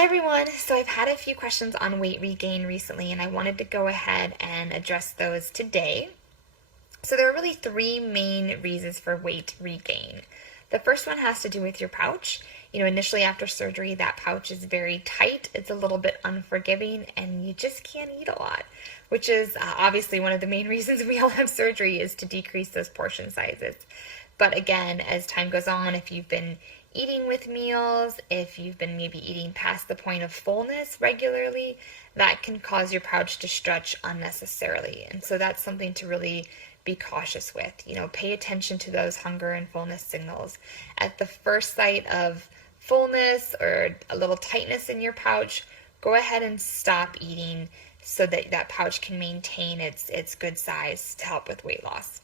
Hi everyone. So I've had a few questions on weight regain recently, and I wanted to go ahead and address those today. So there are really three main reasons for weight regain. The first one has to do with your pouch. Initially after surgery, that pouch is very tight. It's a little bit unforgiving, and you just can't eat a lot, which is obviously one of the main reasons we all have surgery, is to decrease those portion sizes. But again, as time goes on, if you've been eating with meals, if you've been maybe eating past the point of fullness regularly, that can cause your pouch to stretch unnecessarily. And so that's something to really be cautious with. Pay attention to those hunger and fullness signals. At the first sight of fullness or a little tightness in your pouch, go ahead and stop eating so that that pouch can maintain its good size to help with weight loss.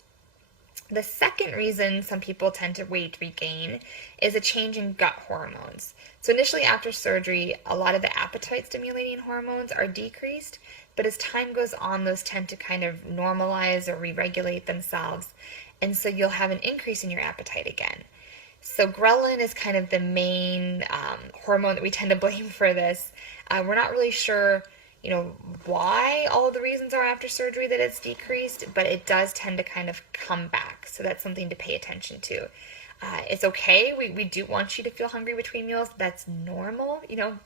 The second reason some people tend to weight regain is a change in gut hormones. So initially after surgery, a lot of the appetite stimulating hormones are decreased, but as time goes on, those tend to kind of normalize or re-regulate themselves, and so you'll have an increase in your appetite again. So ghrelin is kind of the main hormone that we tend to blame for this. We're not really sure why all of the reasons are after surgery that it's decreased, but it does tend to kind of come back. So that's something to pay attention to. It's okay. We do want you to feel hungry between meals. That's normal.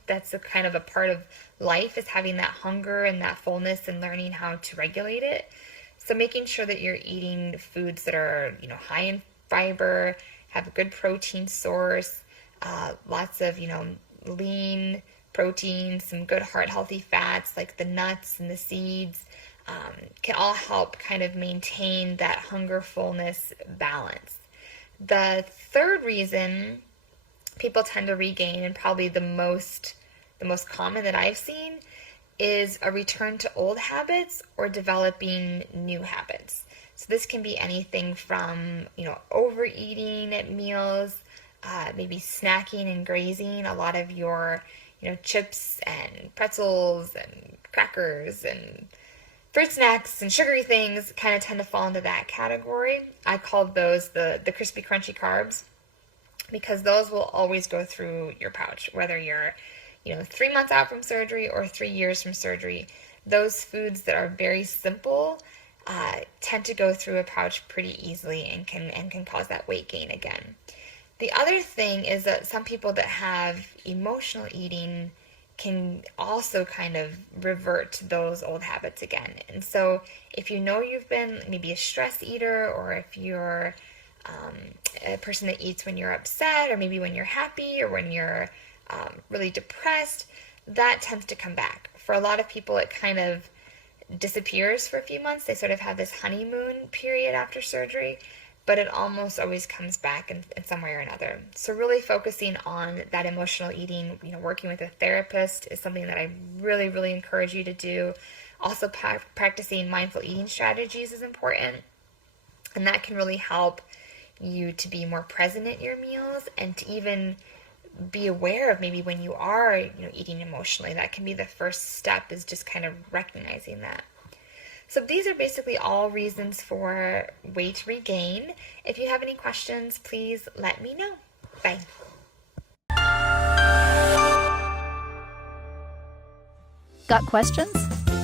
That's a kind of a part of life, is having that hunger and that fullness and learning how to regulate it. So making sure that you're eating foods that are, high in fiber, have a good protein source, lots of, lean protein, some good heart healthy fats like the nuts and the seeds, can all help kind of maintain that hunger fullness balance. The third reason people tend to regain, and probably the most common that I've seen, is a return to old habits or developing new habits. So this can be anything from overeating at meals, maybe snacking and grazing. A lot of your chips and pretzels and crackers and fruit snacks and sugary things kind of tend to fall into that category. I call those the crispy, crunchy carbs, because those will always go through your pouch, whether you're 3 months out from surgery or 3 years from surgery. Those foods that are very simple tend to go through a pouch pretty easily and can cause that weight gain again. The other thing is that some people that have emotional eating can also kind of revert to those old habits again. And so if you've been maybe a stress eater, or if you're a person that eats when you're upset, or maybe when you're happy, or when you're really depressed, that tends to come back. For a lot of people, it kind of disappears for a few months. They sort of have this honeymoon period after surgery, but it almost always comes back in some way or another. So really focusing on that emotional eating, working with a therapist is something that I really, really encourage you to do. Also, practicing mindful eating strategies is important, and that can really help you to be more present at your meals and to even be aware of maybe when you are eating emotionally. That can be the first step, is just kind of recognizing that. So these are basically all reasons for weight regain. If you have any questions, please let me know. Bye. Got questions?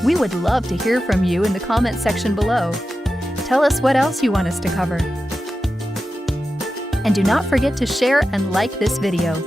We would love to hear from you in the comment section below. Tell us what else you want us to cover. And do not forget to share and like this video.